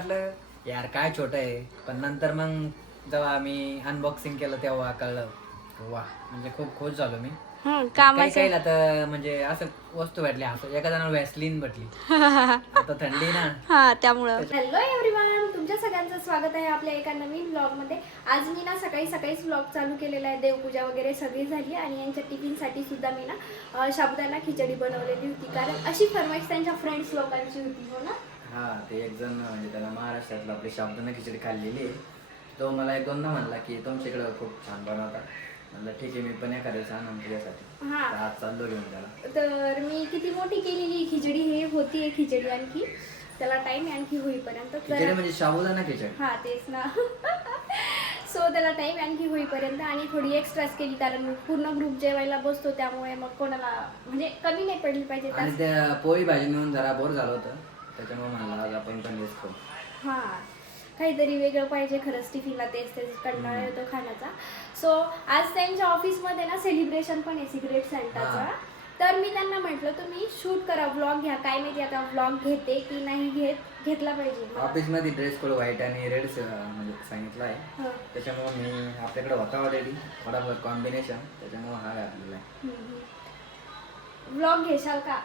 वाटलं यार काय छोटं आहे, पण नंतर मग जेव्हा आम्ही अनबॉक्सिंग केलं तेव्हा कळलं वा, म्हणजे खूप खुश झालो मी. काही कामाचं काही आता म्हणजे असं वस्तू भेटली, असं एका जणाला व्हॅसलीन भेटली. आता थंडी ना, हा त्यामुळं. हॅलो एव्हरीवन, तुमच्या सगळ्यांचं स्वागत आहे आपल्या एका नवीन ब्लॉगमध्ये. आज मी ना सकाळीच ब्लॉग चालू केलेला आहे. देवपूजा वगैरे सगळी झाली आणि यांच्या टिफिनसाठी सुद्धा मी ना साबुदाणा खिचडी बनवलेली होती, कारण अशी फरमाईश त्यांच्या फ्रेंड्स लोकांची होती. हो ना. हा ते एक जण म्हणजे त्याला महाराष्ट्रातलं आपली साबुदाणा खिचडी खाल्लेली आहे. तो मला एक दोनदा म्हणला की तुमच्या इकडं खूप छान बनवतात. म्हणलं ठीक आहे, मी पण एखाद्याचा आनंद तुझ्यासाठी. हा, आज चाललो घेऊन त्याला. तर मी किती मोठी केलेली खिचडी, हे होती खिचडी आणखी त्याला टाइम आहे आणखी होईपर्यंत. खिचडी म्हणजे साबुदाणा खिचडी. हा तेच ना. सो त्याला टाइम आणखी होईपर्यंत आणि थोडी एक्स्ट्राच केली, कारण पूर्ण ग्रुप जेवायला बसतो, त्यामुळे मग कोणाला म्हणजे कमी नाही पडली पाहिजे. आणि त्या पोळी भाजी नेऊन जरा बोर झालं होतं, त्याच्यामुळे म्हणलं आज आपण पण हेच करू. हा, काहीतरी वेगळं पाहिजे खरंच. टिफिनला तेच कंटाळा येतो खाण्याचा. सो आज त्यांच्या ऑफिसमध्ये ना सेलिब्रेशन पण आहे सिक्रेट सेंटाचा. तर मी त्यांना म्हटलं तुम्ही शूट करा, व्लॉग घ्या. काय माहिती आता व्लॉग घेते की नाही घेतला पाहिजे. ऑफिसमध्ये ड्रेस कोड व्हाईट आणि रेड म्हणजे सांगितलं आहे, त्याच्यामुळे मी आपल्याकडे होता ऑलरेडी थोडाफार कॉम्बिनेशन, त्याच्यामुळे हा घातलेला आहे. व्लॉग घेशाल का?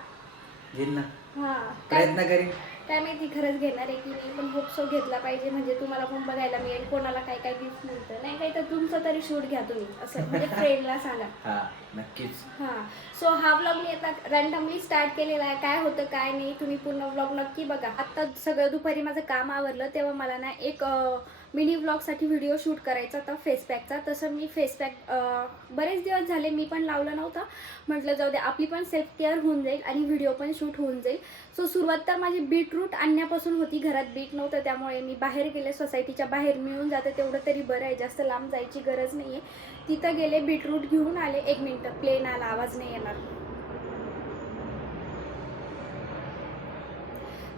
घेईन ना, हा, प्रयत्न करीन. काय माहिती खरंच घेणार आहे की नाही, पण होप सो घेतला पाहिजे, म्हणजे तुम्हाला पण बघायला मिळेल कोणाला काय काय गिफ्ट मिळतं. नाही काही तर तुमचं तरी शूट घ्या तुम्ही, असं म्हणजे फ्रेंडला सांगा. हा नक्कीच. हां, सो हा व्लॉग मी आता रँडमली स्टार्ट केलेला आहे. काय होतं काय नाही तुम्ही पूर्ण व्लॉग नक्की बघा. आत्ता सगळं दुपारी माझं काम आवरलं तेव्हा मला ना एक मिनी व्लॉगसाठी व्हिडिओ शूट करायचा होता फेसपॅकचा. तसं मी फेसपॅक बरेच दिवस झाले मी पण लावलं नव्हतं. म्हटलं जाऊ दे, आपली पण सेल्फ केअर होऊन जाईल आणि व्हिडिओ पण शूट होऊन जाईल. सो सुरुवात तर माझी बीटरूट आणण्यापासून होती. घरात बीट नव्हतं, त्यामुळे मी बाहेर गेले, सोसायटीच्या बाहेर मिळून जाते तेवढं तरी बरं आहे, जास्त लांब जायची गरज नाही आहे. तिथं गेले, बीटरूट घेऊन आले. 1 मिनिट, प्लेन आला, आवाज नाही येणार.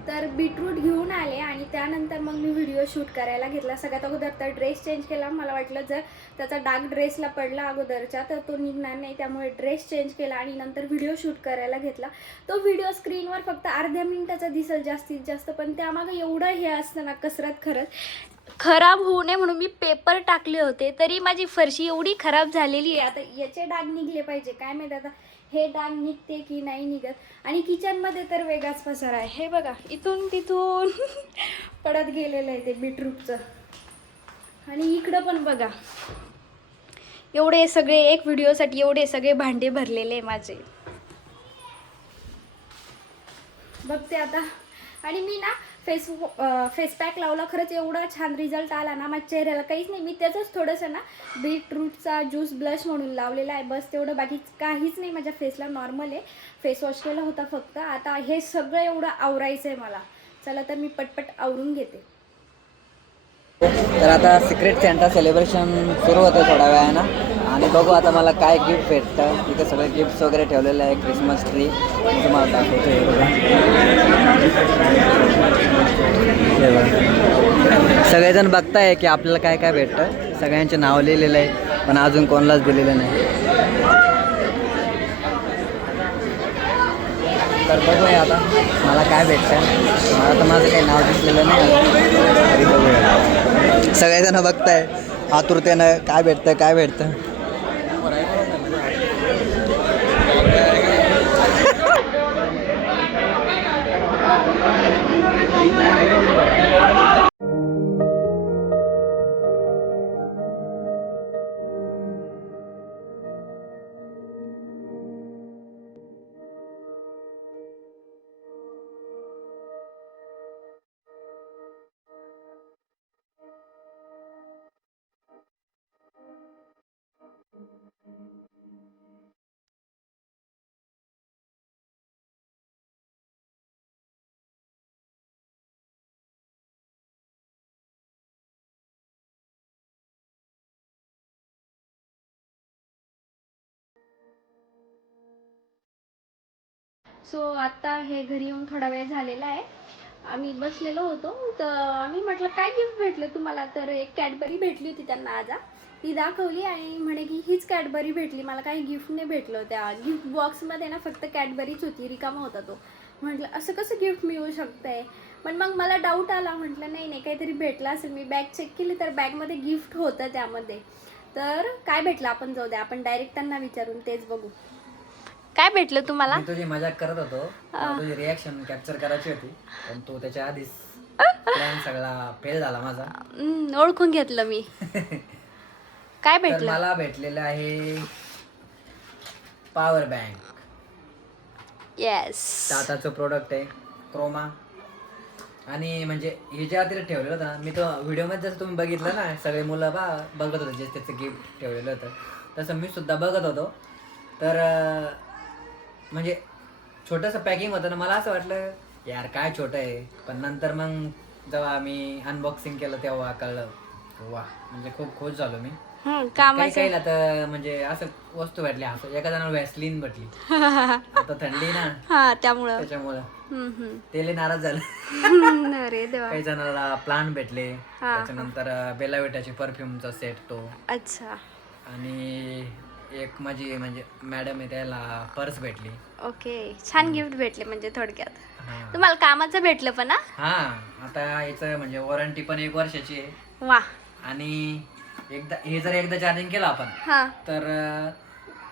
तर बीटरूट घेऊन आले आणि त्यानंतर मग मी व्हिडिओ शूट करायला घेतला. सगळ्यात अगोदर तर ड्रेस चेंज केला. मला वाटलं जर त्याचा डाग ड्रेसला पडला अगोदरच्या तर तो निघणार नाही, त्यामुळे ड्रेस चेंज केला आणि नंतर व्हिडिओ शूट करायला घेतला. तो व्हिडिओ स्क्रीनवर फक्त अर्ध्या मिनिटाचा दिसेल जास्तीत जास्त, पण त्यामागे एवढं हे असतं ना कसरत. खरंच खराब होऊ नये म्हणून मी पेपर टाकले होते, तरी माझी फरशी एवढी खराब झालेली आहे. आता याचे डाग निघले पाहिजे, काय माहिती आता हे डाग निघते की नाही निघत. आणि किचनमध्ये तर वेगळाच पसारा आहे. हे बघा, इथून तिथून पडत गेलेलं आहे ते बीटरूटचं. आणि इकडं पण बघा, एवढे सगळे एक व्हिडिओसाठी एवढे सगळे भांडे भरलेले आहे माझे. बघते आता. आणि मी ना फेसपॅक लावला, खरंच एवढा छान रिझल्ट आला ना माझ्या चेहऱ्याला. काहीच नाही, मी त्याचंच थोडंसं ना बीटरूटचा ज्यूस ब्लश म्हणून लावलेला आहे, बस तेवढं. बाकी काहीच नाही माझ्या फेसला. नॉर्मल आहे, फेस वॉश केला होता फक्त. आता हे सगळं एवढं आवरायचं आहे मला. चला तर मी पटपट आवरून घेते. तर आता सिक्रेट सेंटा सेलिब्रेशन सुरू होतं थोड्या वेळानं, आणि बघू आता मला काय गिफ्ट भेटतं. इथे सगळे गिफ्ट्स वगैरे ठेवलेले आहे, क्रिसमस ट्री तुम्हाला दाखवतो. सगळेजण बघताय की आपल्याला काय काय भेटतं. सगळ्यांचे नाव लिहिलेलं आहे, पण अजून कोणालाच दिलेलं नाही. तर बघूया आता मला काय भेटतं. मला तर माझं काही नाव दिसलेलं नाही, तरी बघूया. सगळेजण बघताय आतुरतेनं काय भेटतं काय भेटतं. सो आत्ता हे घरी येऊन थोडा वेळ झालेला आहे. आम्ही बसलेलो होतो, तर आम्ही म्हटलं काय गिफ्ट भेटलं तुम्हाला. तर एक कॅडबरी भेटली होती त्यांना आज. ती दाखवली आणि म्हणे की हीच कॅडबरी भेटली, मला काही गिफ्ट नाही भेटलं. त्या गिफ्ट बॉक्समध्ये ना फक्त कॅडबरीच होती, रिकामा होता तो. म्हटलं असं कसं गिफ्ट मिळू शकतंय. पण मग मला डाऊट आला, म्हटलं नाही नाही काहीतरी भेटलं असेल. मी बॅग चेक केली तर बॅगमध्ये गिफ्ट होतं त्यामध्ये. तर काय भेटलं आपण जाऊ द्या, आपण डायरेक्ट त्यांना विचारून तेच बघू. काय भेटलं तुम्हाला? मी तुझी मजाक करत होतो, मला तुझी रिॲक्शन कॅप्चर करायची होती, पण तू त्याच्या आधीच प्लॅन सगळा फेल झाला माझा. ओळखून घेतलं मी. काय तर भेटलं? मला भेटलेलं आहे पॉवर बँक. येस. टाटाचं प्रोडक्ट आहे क्रोमा. आणि म्हणजे हे जे आधी ठेवलेलं होतं ना, मी तो व्हिडिओमध्ये जसं तुम्ही बघितलं ना, सगळे मुलं बघत होते जे त्याचं गिफ्ट ठेवलेलं होतं, तसं मी सुद्धा बघत होतो. तर म्हणजे छोटंसं पॅकिंग होतं ना, मला असं वाटलं यार काय छोटं आहे, पण नंतर मग जेव्हा मी अनबॉक्सिंग केलं तेव्हा कळलं वा, म्हणजे खूप खुश झालो मी. काही काहीला तर म्हणजे असं वस्तू भेटली, असं एका जणाला व्हॅसलीन भेटली. आता थंडी ना त्याच्यामुळं तेले नाराज झालं. अरे देवा. काही जणाला प्लांट भेटले, त्याच्यानंतर बेलाविटाची परफ्यूमचा सेट तो. अच्छा. आणि एक माझी म्हणजे मॅडम आहे त्याला पर्स भेटली. ओके, छान गिफ्ट भेटले म्हणजे थोडक्यात. तुम्हाला कामाचं भेटलं पण? हा, आता याचं म्हणजे वॉरंटी पण 1 वर्षाची आहे. वा. आणि जर एकदा चार्जिंग केलं आपण तर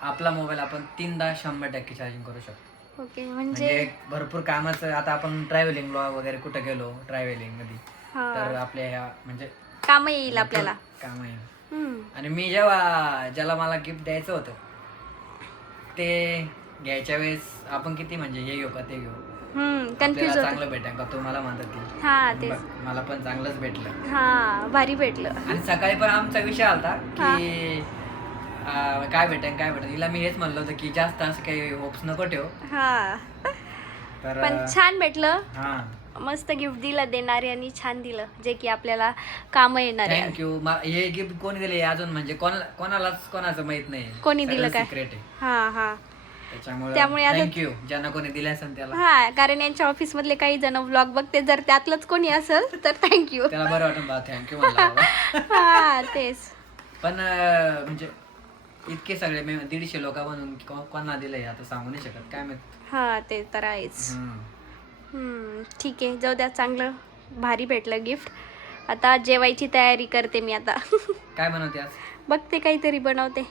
आपला मोबाईल आपण 3दा 100% चार्जिंग करू शकतो. ओके, म्हणजे भरपूर कामाचं. आता आपण ट्रॅव्हलिंग वगैरे कुठं गेलो ट्रॅव्हलिंग मध्ये, तर आपल्या ह्या म्हणजे काम येईल आपल्याला. काम येईल. आणि मी जेव्हा ज्याला मला गिफ्ट द्यायचं होतं ते घ्यायच्या वेळेस आपण किती म्हणजे हे घेऊ का ते घेऊ, कन्फ्युज होतं. चांगलं भेटेल का तू मला म्हणतात की मला पण चांगलंच भेटलं. हा, भारी भेटलं. आणि सकाळी पण आमचा विषय आलता की काय भेटेल काय भेटेल. तिला मी हेच म्हणलं होतं की जास्त असं काही होप्स नको ठेव. पण छान भेटलं. मस्त गिफ्ट दिलं देणारे, आणि छान दिलं जे की आपल्याला काम येणार आहे. थँक्यू. हे गिफ्ट कोणी दिले अजून म्हणजे कोणालाच कोणाचं माहित नाही, कोणी दिलं काय. सिक्रेट आहे. त्यामुळे थँक्यू ज्यांना कोणी दिले असेल त्याला. कारण यांच्या ऑफिस मधले काही जण व्लॉग बघते, जर त्यातलंच कोणी असेल तर थँक्यू. त्याला बरं वाटून बा थँक्यू म्हणला. तेच. पण म्हणजे इतके सगळे 150 लोक म्हणून कोणा दिलंय आता सांगू नाही शकत, काय माहित. ते तर आहेच. ठीक आहे, जाऊ द्या, चांगलं भारी भेटलं गिफ्ट. आता जेवायची तयारी करते मी आता. काय बनवते आज? बघते काहीतरी बनवते.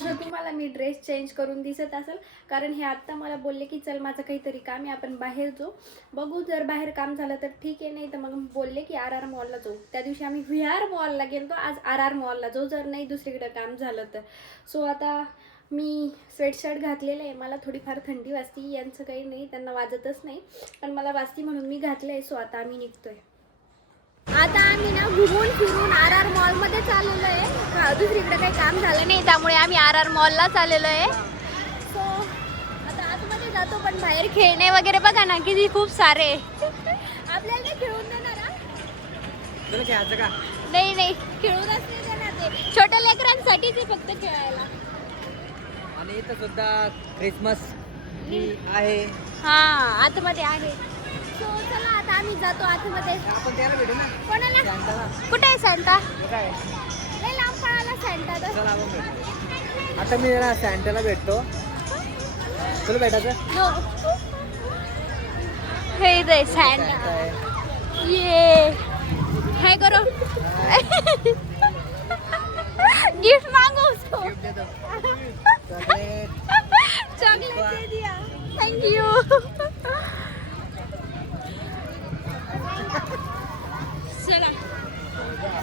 जर तुम्हाला मी ड्रेस चेंज करून दिसत असेल, कारण हे आत्ता मला बोलले की चल माझं काहीतरी काम आहे, आपण बाहेर जाऊ. बघू, जर बाहेर काम झालं तर ठीक आहे, नाही तर मग बोलले की RR मॉलला जाऊ. त्या दिवशी आम्ही VR मॉलला गेलो, आज RR मॉलला जाऊ, जर नाही दुसरीकडे काम झालं तर. सो आता मी स्वेटशर्ट घातलेलं आहे. मला थोडीफार थंडी वाजती, यांचं काही नाही, त्यांना वाजतच नाही, पण मला वाजती म्हणून मी घातलं आहे. सो आता आम्ही निघतोय. आता आम्ही ना घुमून फिरून RR मॉलमध्ये चाललेलो आहे. दुसरीकडे काही काम झालं नाही त्यामुळे आम्ही RR मॉलला चाललेलो आहे. सो आता आतमध्ये जातो, पण बाहेर खेळणे वगैरे बघा ना किती खूप सारे. आपल्याला नाही खेळून देणार. नाही खेळूनच नाही देणार, ते छोट्या लेकरांसाठीच आहे फक्त खेळायला. आणि इथं सुद्धा क्रिसमस आहे. आतमध्ये आहे. सो चला आता आम्ही जातो आतमध्ये. आपण त्याला भेटू ना. कोणाला? कुठे आहे सॅन्टा? लय लांब पळाला सॅन्टा तर. आता मी सॅन्टाला भेटतो. तुला भेटायचं? नो. हे दे सॅन्टा. ये हाय करो. गिफ्ट मांगो उसको. चॉकलेट दे दिया. Thank you.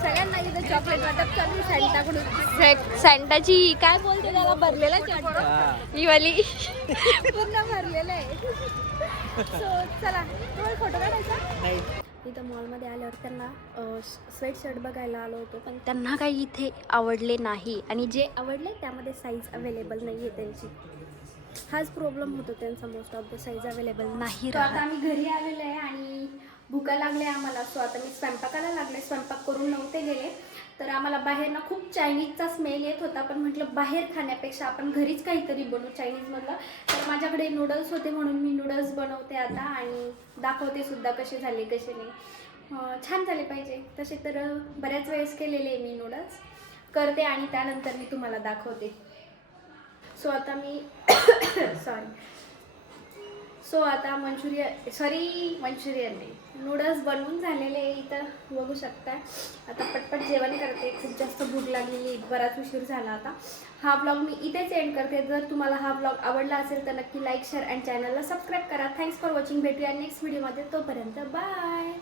सगळ्यांना इथं चॉकलेट वाटप चालू सॅन्टाकडून. सॅन्टाची काय बोलते त्याला, भरलेला वाटतं ही वाली. पूर्ण भरलेलं आहे. सो चला, तुम्हाला फोटो काढायचा. इथं मॉलमध्ये आल्यावर त्यांना स्वेटशर्ट बघायला आलो होतो, पण त्यांना काही इथे आवडले नाही, आणि जे आवडले त्यामध्ये साईज अवेलेबल नाही आहे त्यांची. हाच प्रॉब्लेम होतो त्यांचा, most of the size available नाही. आता आम्ही घरी आलेलो आहे आणि भुका लागले आम्हाला. सो आता मी स्वयंपाकाला लागले. स्वयंपाक करून नव्हते गेले, तर आम्हाला बाहेर ना खूप चायनीजचा स्मेल येत होता, पण म्हटलं बाहेर खाण्यापेक्षा आपण घरीच काहीतरी बनवू चायनीजमधलं. तर माझ्याकडे नूडल्स होते म्हणून मी नूडल्स बनवते आता, आणि दाखवते सुद्धा कसे झाले कसे नाही. छान झाले पाहिजे तसे, तर बऱ्याच वेळेस केलेले मी नूडल्स करते आणि त्यानंतर मी तुम्हाला दाखवते. सो आता मी सो आता मंचुरियन नाही, नूडल्स बनवून झालेले आहे इथं बघू शकता. आता पटपट जेवण करते, खूप जास्त भूक लागलेली, बराच उशीर झाला आता. हा ब्लॉग मी इथेच एंड करते. जर तुम्हाला हा ब्लॉग आवडला असेल तर नक्की लाईक, शेअर अँड चॅनलला सबस्क्राईब करा. Thanks for watching. भेटूया नेक्स्ट व्हिडिओमध्ये. तोपर्यंत बाय.